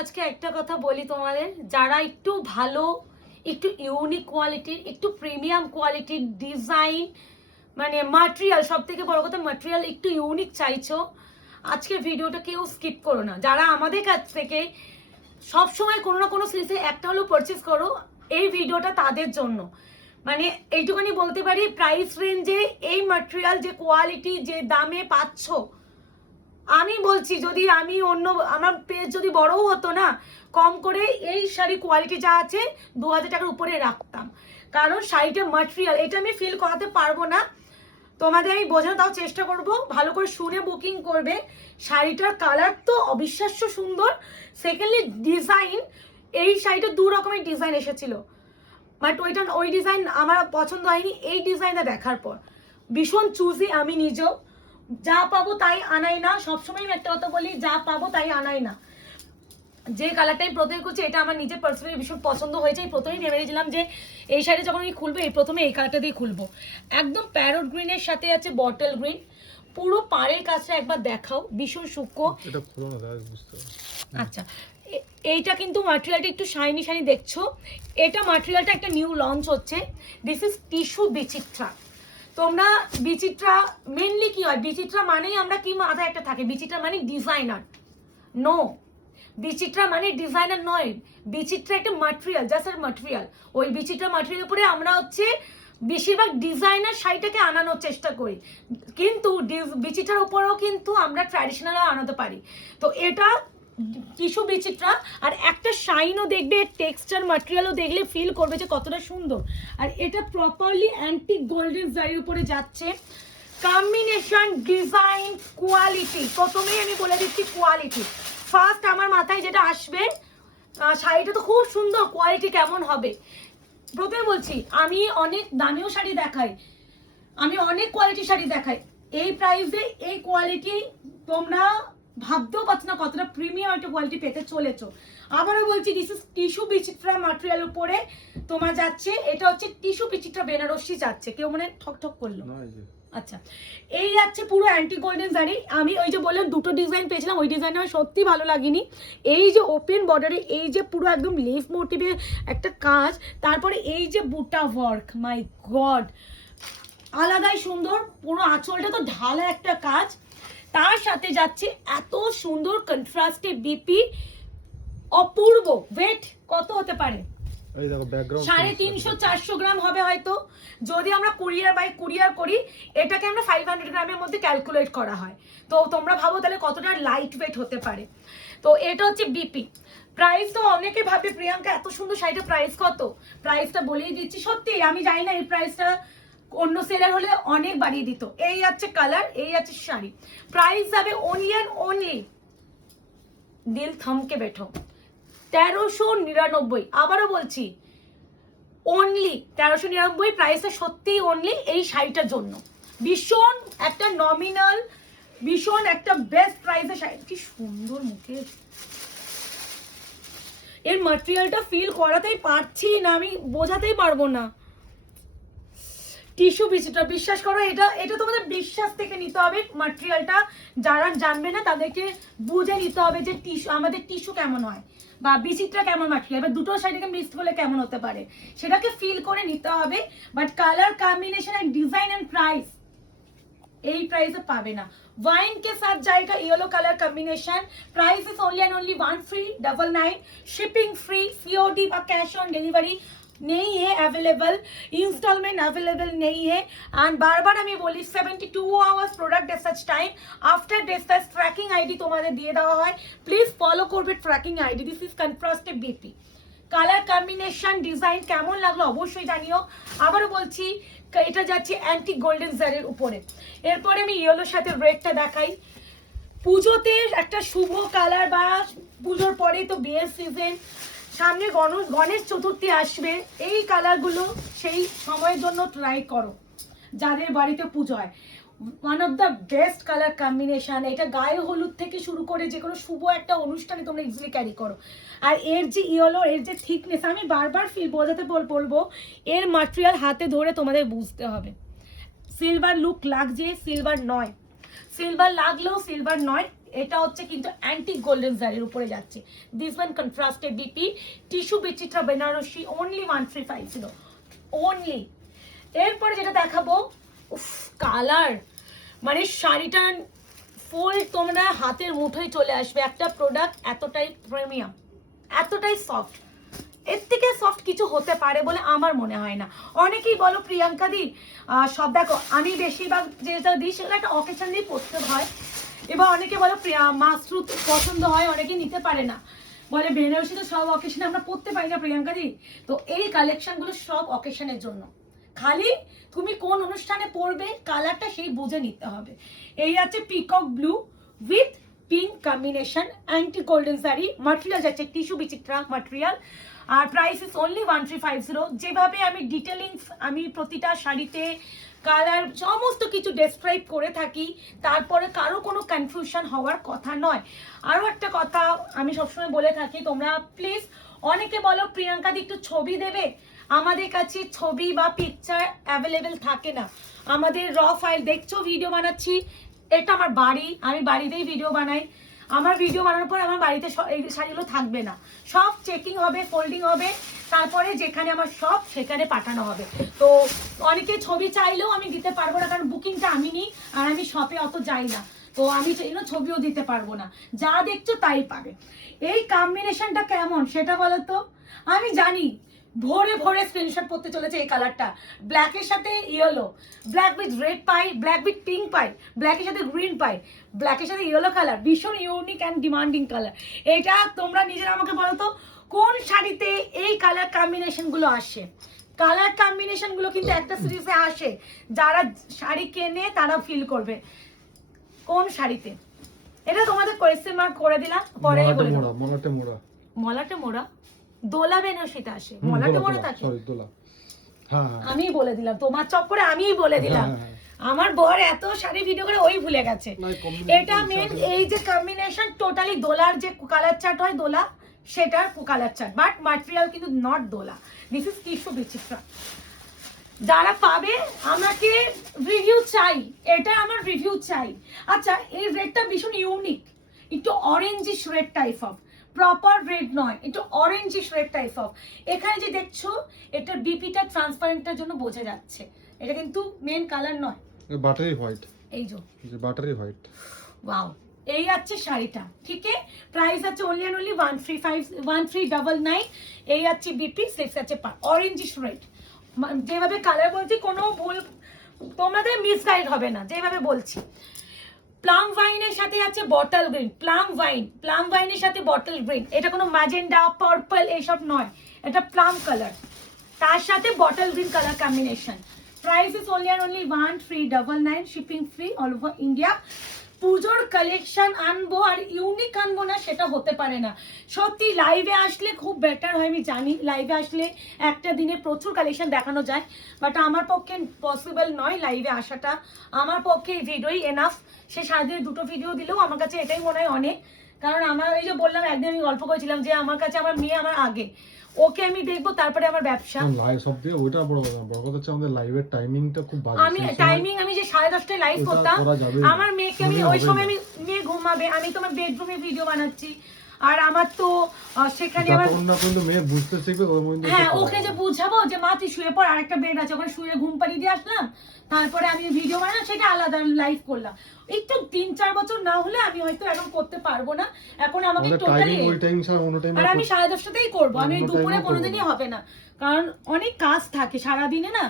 আজকে একটা কথা বলি তোমাদের, যারা একটু ভালো, একটু ইউনিক কোয়ালিটির, একটু প্রিমিয়াম কোয়ালিটির ডিজাইন, মানে ম্যাটেরিয়াল, সব থেকে বড় কথা ম্যাটেরিয়াল একটু ইউনিক চাইছো, আজকের ভিডিওটা কেউ স্কিপ করো না। যারা আমাদের কাছ থেকে সবসময় কোনো না কোনো সিরিজে একটা হলেও পারচেস করো, এই ভিডিওটা তাদের জন্য। মানে এইটুখানি বলতে পারি, প্রাইস রেঞ্জে এই ম্যাটেরিয়াল, যে কোয়ালিটি, যে দামে পাচ্ছ, আমি বলছি যদি আমি অন্য আমার পেজ যদি বড়ও হতো না, কম করে এই শাড়ি কোয়ালিটি যা আছে 2000 টাকার উপরে রাখতাম। কারণ শাড়িটার ম্যাটেরিয়াল এটা আমি ফিল করাতে পারবো না, তোমাদের আমি বোঝানো তাও চেষ্টা করব, ভালো করে শুনে বুকিং করবে। শাড়িটার কালার তো অবিশ্বাস্য সুন্দর, সেকেন্ডলি ডিজাইন, এই শাড়িটা দু রকমের ডিজাইন এসেছিল, বাট ওই ডিজাইন আমার পছন্দ হয়নি। এই ডিজাইনটা দেখার পর ভীষণ চুজি আমি নিজেও, যা পাবো তাই আনাই না, সবসময় আমি একটা কথা বলি, যা পাবো তাই আনাই না। যে কালারটা আমি প্রথমে করছি এটা আমার নিজের পার্সোনালি ভীষণ পছন্দ হয়েছে, আমি প্রথমেই ভেবে নিয়েছিলাম যে এই শাড়ি যখন আমি খুলবো, এই প্রথমে এই কালারটা দিয়ে খুলবো। একদম প্যারট গ্রিনের সাথে আছে বটল গ্রিন, পুরো পাড়ের কাজটা একবার দেখাও, ভীষণ সূক্ষ্ম। আচ্ছা, এইটা কিন্তু ম্যাটেরিয়ালটা একটু শাইনি শাইনি দেখছো, এটা ম্যাটেরিয়ালটা একটা নিউ লঞ্চ হচ্ছে, দিস ইজ টিস্যু বিচিত্রা। তোমরা বিচিত্রা মেনলি কি হয়, বিচিত্রা মানেই আমরা কি মাথায় একটা থাকে, বিচিত্রা মানে ডিজাইনার, নো, বিচিত্রা মানে ডিজাইনার নয়, বিচিত্রা একটা ম্যাটেরিয়াল, জাস্ট আর ম্যাটেরিয়াল। ওই বিচিত্রা ম্যাটেরিয়াল উপরে আমরা হচ্ছে বেশিরভাগ ডিজাইনার শাড়িটাকে আনানোর চেষ্টা করি, কিন্তু বিচিত্রার উপরেও কিন্তু আমরা ট্র্যাডিশনাল আনাতে পারি। তো এটা টিস্যু বিচিত্রা, আর একটা শাইনও দেখবে, টেক্সচার ম্যাটেরিয়ালও দেখলে ফিল করবে যে কতটা সুন্দর। আর এটা প্রপারলি অ্যান্টিক গোল্ডেন জারির উপরে যাচ্ছে, কম্বিনেশন, ডিজাইন, কোয়ালিটি, প্রথমেই আমি বলে দিচ্ছি কোয়ালিটি ফার্স্ট আমার মাথায় যেটা আসবে, শাড়িটা তো খুব সুন্দর, কোয়ালিটি কেমন হবে। প্রথমে বলছি, আমি অনেক দামিও শাড়ি দেখাই, আমি অনেক কোয়ালিটির শাড়ি দেখাই, এই প্রাইসে এই কোয়ালিটি তোমরা ভাবতেও পারছো না কতটা প্রিমিয়াম একটা কোয়ালিটি পেতে চলেছো। আবারও বলছি, this is tissue Bichitra material উপরে তোমার যাচ্ছে, এটা হচ্ছে টিস্যু বিচিত্রা বেনারসি যাচ্ছে। কেউ মনে ঠক ঠক করলো? আচ্ছা, এই যাচ্ছে পুরো অ্যান্টি গোল্ডেন জারি। আমি ওই যে বললাম দুটো ডিজাইন পেয়েছিলাম, ওই ডিজাইন আমার সত্যি ভালো লাগেনি। এই যে ওপেন বর্ডারে এই যে পুরো একদম লিফ মোটিভের একটা কাজ, তারপরে এই যে বুটা ওয়ার্ক, মাই গড, আলাদাই সুন্দর, পুরো আঁচলটা তো ঢালা একটা কাজ, তার সাথে যাচ্ছে এত সুন্দর কন্ট্রাস্টে বিপি, অপূর্ব। ওয়েট কত হতে পারে? 350-400 গ্রাম হবে হয়তো, যদি আমরা কুরিয়ার করি, এটাকে আমরা 500 গ্রামের মধ্যে ক্যালকুলেট করা হয়। তো তোমরা ভাবো তাহলে কতটা লাইট ওয়েট হতে পারে। তো এটা হচ্ছে বিপি। প্রাইস তো অনেকে ভাবে প্রিয়াঙ্কা এত সুন্দর শাড়িটা প্রাইস কত, প্রাইসটা বলেই দিচ্ছি, সত্যি আমি জানি না এই প্রাইসটা অন্য সেলার হলে অনেক বাড়িয়ে দিত। এই আছে কালার, এই আছে শাড়ি, প্রাইস যাবে অনলি অ্যান্ড অনলি, দিল থমকে বেঠো, 1399। আবারও বলছি, অনলি 1399, প্রাইসটা সত্যিই অনলি এই শাড়িটার জন্য। ভীষণ একটা নমিনাল, ভীষণ একটা বেস্ট প্রাইসের শাড়ি। কি সুন্দর মুখে, এর ম্যাটেরিয়ালটা ফিল করাতেই পারছি না, আমি বোঝাতেই পারবো না। টিস্যু বিচিত্রা, বিশ্বাস করো, এটা তোমাদের বিশ্বাস থেকে নিতে হবে ম্যাটেরিয়ালটা। যারা জানবে না তাদেরকে বুঝে নিতে হবে যে টিস্যু, আমাদের টিস্যু কেমন হয় বা বিচিত্রা কেমন ম্যাটেরিয়াল, বা দুটো শাড়িকে মিক্সড করলে কেমন হতে পারে, সেটাকে ফিল করে নিতে হবে। But colour combination and design and price এই প্রাইসে পাবে না। वाइन के साथ जाएगा yellow colour combination, price is only and only 1399, shipping free, COD বা कैश ऑन डिलीवरी नहीं है अवेलेबल, इंस्टॉलमेंट अवेलेबल नहीं है। एंड बार बार আমি বলি 72 hours product dispatch time, after dispatch tracking ID তোমাদের দিয়ে দেওয়া হয়, প্লিজ ফলো করবে ট্র্যাকিং আইডি। দিস ইজ কন্ট্রাস্টে বিপি, কালার কম্বিনেশন, ডিজাইন কেমন লাগলো অবশ্যই জানিও। আবারও বলছি, এটা যাচ্ছে অ্যান্টিক গোল্ডেন জারের উপরে। এরপরে আমি ইয়েলোর সাথে রেডটা দেখাই, পুজোতে একটা শুভ কালার, বা পুজোর পরেই তো বিয়ের সিজন, সামনে গণেশ চতুর্থী আসবে, এই কালারগুলো সেই সময়ের জন্য ট্রাই করো যাদের বাড়িতে পুজো হয়। One of the best colour combination, এটা গায়ে হলুদ থেকে শুরু করে যে কোনো শুভ একটা অনুষ্ঠানে তোমরা ইজিলি ক্যারি করো। আর এর যে ইয়েলো, এর যে থিকনেস, আমি বারবার বোঝাতে বলবো, এর ম্যাটেরিয়াল হাতে ধরে তোমাদের বুঝতে হবে। সিলভার লুক লাগছে, সিলভার নয়, সিলভার লাগলেও সিলভার নয়, এটা হচ্ছে কিন্তু অ্যান্টিক গোল্ডেন জারির উপরে যাচ্ছে। This one contrasted BP tissue Bichitra Banarasi only 1350 only. এরপরে যেটা দেখাবো, উফ কালার, মানে শাড়িটা ফুল তোমরা হাতের মুঠোয় চলে আসবে। একটা প্রোডাক্ট এতটাই প্রিমিয়াম, এতটাই সফট, এর থেকে সফট কিছু হতে পারে বলে আমার মনে হয় না। অনেকেই বলো প্রিয়াঙ্কা দি সব দেখো, আমি বেশিরভাগ যেটা দিই সেটা একটা অকেশন দিয়ে পড়তে হয়। এবার অনেকে বলো মাশরু পছন্দ হয়, অনেকে নিতে পারে না, বলে বেনারসি তো সব অকেশনে আমরা পড়তে পারি না প্রিয়াঙ্কা দি। তো এই কালেকশনগুলো সব অকেশনের জন্য, খালি তুমি কোন অনুষ্ঠানে পরবে কালারটা সেই বুঝে নিতে হবে। এই আছে peacock blue with pink combination, antique golden sari, material যাচ্ছে টিস্যু বিচিত্রা মাটেরিয়াল, আর প্রাইস ইস অনলি 1350। যেভাবে আমি ডিটেলিংস আমি প্রতিটা শাড়িতে কালার সমস্ত কিছু ডেসক্রাইব করে থাকি, তারপরে কারো কোনো কনফিউশন হওয়ার কথা নয়। আরও একটা কথা আমি সবসময় বলে থাকি, তোমরা প্লিজ, অনেকে বলো প্রিয়াঙ্কা দি একটু ছবি দেবে, আমাদের কাছে ছবি বা পিকচার অ্যাভেলেবেল থাকে না। আমাদের র ফাইল দেখছো, ভিডিও বানাচ্ছি, এটা আমার বাড়ি, আমি বাড়িতেই ভিডিও বানাই। আমার ভিডিও বানানোর পর আমার বাড়িতে এই শাড়িগুলো থাকবে না, সব চেকিং হবে, ফোল্ডিং হবে, তারপরে যেখানে আমার সব সেখানে পাঠানো হবে। তো অনেকে ছবি চাইলেও আমি দিতে পারবো না, কারণ বুকিংটা আমি নিই আর আমি শপে অত যাই না, তো আমি ছবিও দিতে পারবো না। যা দেখছো তাই পাবে। এই কম্বিনেশনটা কেমন সেটা বলো তো। আমি জানি ভোরে ভোরে স্ক্রিনশট করতে চলেছে এই কালারটা, ব্ল্যাকের সাথে ইয়েলো, ব্ল্যাক উইথ রেড পাই, ব্ল্যাক উইথ পিঙ্ক পাই, ব্ল্যাকের সাথে গ্রিন পাই, ব্ল্যাকের সাথে ইয়েলো কালার, ভীষণ ইউনিক অ্যান্ড ডিমান্ডিং কালার। এটা তোমরা নিজেরা আমাকে বলো তো কোন শাড়িতে এই কালার কম্বিনেশন গুলো আসে। কালার কম্বিনেশন গুলো কিন্তু একটা সিরিজে আসে, যারা শাড়ি কেনে তারা ফিল করবে কোন শাড়িতে। এটা তোমাদের কোয়েশ্চেন মার্ক করে দিলাম, পরে বলে দেব। মলাটে মোড়া দোলা বেনারসিতে আসে, মলাটে মোড়া থাকে, আমি বলে দিলাম তোমার চক্করে, আমিই বলে দিলাম। আমার বর এত শাড়ি ভিডিও করে ওই ভুলে গেছে। এটা মেন এই যে কম্বিনেশন টোটালি দোলার যে কালার চার্ট হয় দোলা, সেটার কালার চার্ট, বাট ম্যাটেরিয়াল কিন্তু not Dola, this is tissue Bichitra. যারা পাবে আমাকে রিভিউ চাই, এটা আমার রিভিউ চাই। আচ্ছা এই রেডটা ভীষণ ইউনিক, একটু orangish red type of, proper red নয়, একটু অরেঞ্জিশ রেড টাইপ অফ। এখানে যে দেখছো এটা বিপিটা ট্রান্সপারেন্টের জন্য বোঝা যাচ্ছে, এটা কিন্তু মেন কালার নয়, বাটারি হোয়াইট, এই যে বাটারি হোয়াইট। ওয়াও, এই আছে শাড়িটা, ঠিক আছে। প্রাইস আছে অনলি অ্যান্ড অনলি 1399। এই আছে বিপি, স্লিভস আছে অরেঞ্জিশ রেড। যেভাবে কালার বলছি কোনো ভুল তোমাদের মিসগাইড হবে না, যেভাবে বলছি। প্লাম ওয়াইনের সাথে আছে বটল গ্রিন, প্লাম ওয়াইনের সাথে বটল গ্রিন, এটা কোনো ম্যাজেন্ডা পার্পল এইসব নয়, এটা প্লাম কালার, তার সাথে bottle green colour combination. Price is only and only 1399, shipping free all over India. পুজোর কালেকশন আনবো আর ইউনিক আনবো না সেটা হতে পারে না। সত্যি লাইভে আসলে খুব বেটার হয়, আমি জানি লাইভে আসলে একটা দিনে প্রচুর কালেকশন দেখানো যায়, বাট আমার পক্ষে পসিবল নয় লাইভে আসাটা। আমার পক্ষে এই ভিডিওই এনাফ। সে সারাদিনে দুটো ভিডিও দিলেও আমার কাছে এটাই মনে হয় অনেক, কারণ আমার ওই যে বললাম একদিন আমি গল্প করেছিলাম যে আমার কাছে আমার মেয়ে আমার আগে, ওকে আমি দেখবো তারপরে আমার ব্যবসা। লাইভ সব দিয়ে ওইটা বড় কথা, বড় কথা হচ্ছে আমাদের লাইভের টাইমিংটা খুব বাজে। আমি টাইমিং আমি যে 10:30টায় লাইভ করতাম, আমার মেয়েকে আমি ওই সময় আমি মেয়ে ঘুমাবে, আমি তোমার বেডরুমে ভিডিও বানাচ্ছি, আর আমার তো সেখানে আমার মেয়ে বুঝতে শিখবে, হ্যাঁ ওকে যে বুঝাবো যে মা তুই শুয়ে পড়, আরেকটা বেড আছে ওখানে শুয়ে ঘুম পাড়িয়ে দিয়ে আসলাম, তারপরে আমি ভিডিও বানালাম, সেটা আলাদা লাইভ করলাম। একটু 3-4 বছর না হলে আমি হয়তো এখন করতে পারবো না, এখন আমাকে টোটালি, আর আমি 10:30টাতেই করবো, আমি দুপুরে কোনোদিনই হবে না, কারণ অনেক কাজ থাকে সারাদিনে না,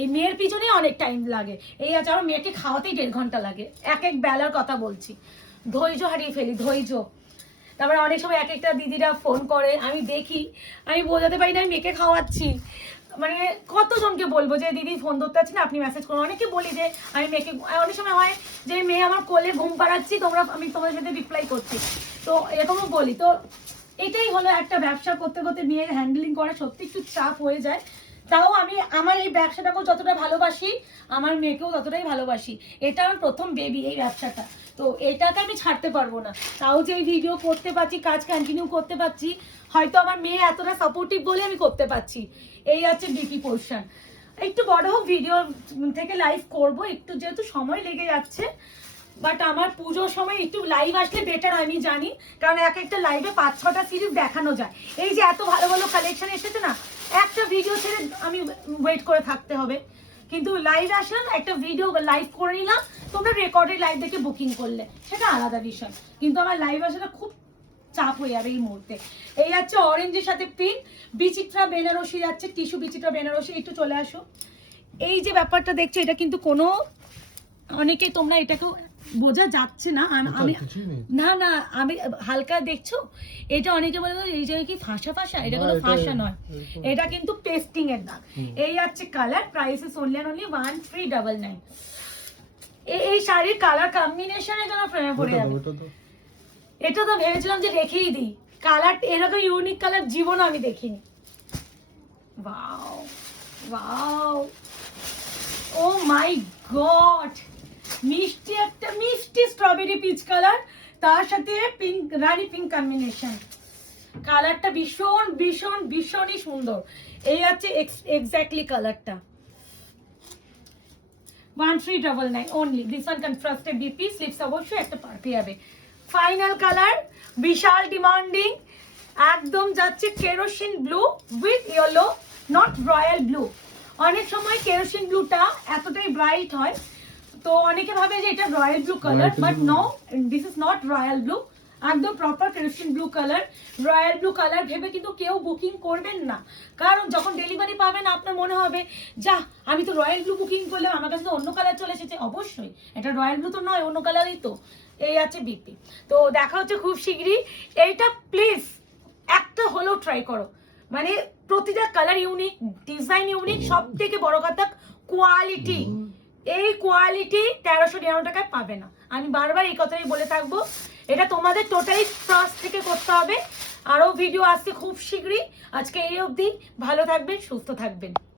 এই মেয়ের পিছনে অনেক টাইম লাগে। এই আছে আমার মেয়েকে খাওয়াতেই 1.5 ঘন্টা লাগে, এক বেলার কথা বলছি, ধৈর্য হারিয়ে ফেলি, ধৈর্য। তারপরে অনেক সময় এক একটা দিদিরা ফোন করে, আমি দেখি, আমি বোঝাতে পারি না আমি মেয়েকে খাওয়াচ্ছি, মানে কতজনকে বলবো যে দিদি ফোন ধরতে পারছি না আপনি মেসেজ করুন। অনেকে বলি যে আমি মেয়েকে, অনেক সময় হয় যে মেয়ে আমার কোলে ঘুম পাড়াচ্ছি, আমি তোমাদের সাথে রিপ্লাই করছি, তো এরকমও বলি। তো এটাই হলো একটা ব্যবসা করতে করতে মেয়ের হ্যান্ডেলিং করা সত্যি একটু চাপ হয়ে যায়। তাও আমি আমার এই ব্যবসাটাকেও যতটা ভালোবাসি আমার মেয়েকেও ততটাই ভালোবাসি, এটা আমার প্রথম বেবি এই ব্যবসাটা, তো এটাকে আমি ছাড়তে পারবো না। তাও যে এই ভিডিও করতে পারছি, কাজ কন্টিনিউ করতে পারছি, হয়তো আমার মেয়ে এতটা সাপোর্টিভ বলে আমি করতে পারছি। এই আছে বিপি পোর্শন, একটু বড় হোক ভিডিও থেকে লাইভ করব, একটু যেহেতু সময় লেগে যাচ্ছে, বাট আমার পুজোর সময় একটু লাইভ আসলে বেটার হয়, আমি জানি, কারণ এক একটা লাইভে 5-6টা সিরিজ দেখানো যায়। এই যে এত ভালো ভালো কালেকশন এসেছে না, একটা ভিডিও ছেড়ে আমি ওয়েট করে থাকতে হবে, কিন্তু লাইভ আসলাম, একটা ভিডিও লাইভ করে নিলাম, তোমরা রেকর্ডেড লাইভ দেখে বুকিং করলে সেটা আলাদা বিষয়, কিন্তু আমার লাইভ আসাটা খুব চাপ হয়ে যাবে এই মুহূর্তে। এই যাচ্ছে অরেঞ্জের সাথে পিঙ্ক, বিচিত্রা বেনারসি যাচ্ছে, টিস্যু বিচিত্রা বেনারসি। একটু চলে আসো। এই যে ব্যাপারটা দেখছো, এটা কিন্তু কোনো, অনেকেই তোমরা এটাকেও বোঝা যাচ্ছে না, আমি কিছুই নেই। না না আমি হালকা দেখছো, এটা অনেকে বলে এই যে কি ফাঁসা ফাঁসা, এটা না, কোনো এটা ফাঁসা নয়, এরকম। এটা কিন্তু পেস্টিং এর দাগ। এই আছে কালার, প্রাইস ইস অনলি 1399। এই শাড়ির কালার কম্বিনেশনের জন্য প্রেমে পড়ে ওটা যাবে। দাও, ওটা দাও। এটা তো ভেবেছিলাম যে রেখেই দিই, কালার এরকম ইউনিক কালার জীবনও আমি দেখিনি। ওয়াও ওয়াও, ও মাই গড, মিষ্টি একটা মিষ্টি স্ট্রবেরি পিচ কালার, তার সাথে পিঙ্ক, রানী পিঙ্ক কম্বিনেশন। কালারটা ভীষণ ভীষণ ভীষণই সুন্দর। এই আছে এক্স্যাক্টলি কালারটা। 1399 only. This one contrasted BP, slips অবশ্যই একটা পার্টি হবে। ফাইনাল কালার, বিশাল ডিমান্ডিং, একদম যাচ্ছে kerosene blue with yellow, not royal blue. অনেক সময় কেরোসিন ব্লুটা এতটাই ব্রাইট হয়, তো অনেকে ভাবে যে এটা royal blue colour, Royal but blue. No, this is not royal blue, একদম proper kerosene blue colour. Royal blue colour ভেবে কিন্তু কেউ বুকিং করবেন না, কারণ যখন ডেলিভারি পাবেন আপনার মনে হবে যা, আমি তো রয়্যাল ব্লু বুকিং করলাম, আমার কাছে তো অন্য কালার চলে এসেছে। অবশ্যই এটা রয়্যাল ব্লু তো নয়, অন্য কালারই তো। এই আছে বিপি। তো দেখা হচ্ছে খুব শীঘ্রই। এইটা প্লিজ একটা হলেও ট্রাই করো, মানে প্রতিটা কালার ইউনিক, ডিজাইন ইউনিক, সব থেকে বড় কথা কোয়ালিটি। এই কোয়ালিটি 1399 টাকায় পাবে না, আমি বারবার এই কথাই বলে থাকবো। এটা তোমাদের টোটালি ট্রাস্ট থেকে করতে হবে। আরো ভিডিও আসছে খুব শীঘ্রই। আজকে এই অবধি, ভালো থাকবেন, সুস্থ থাকবেন।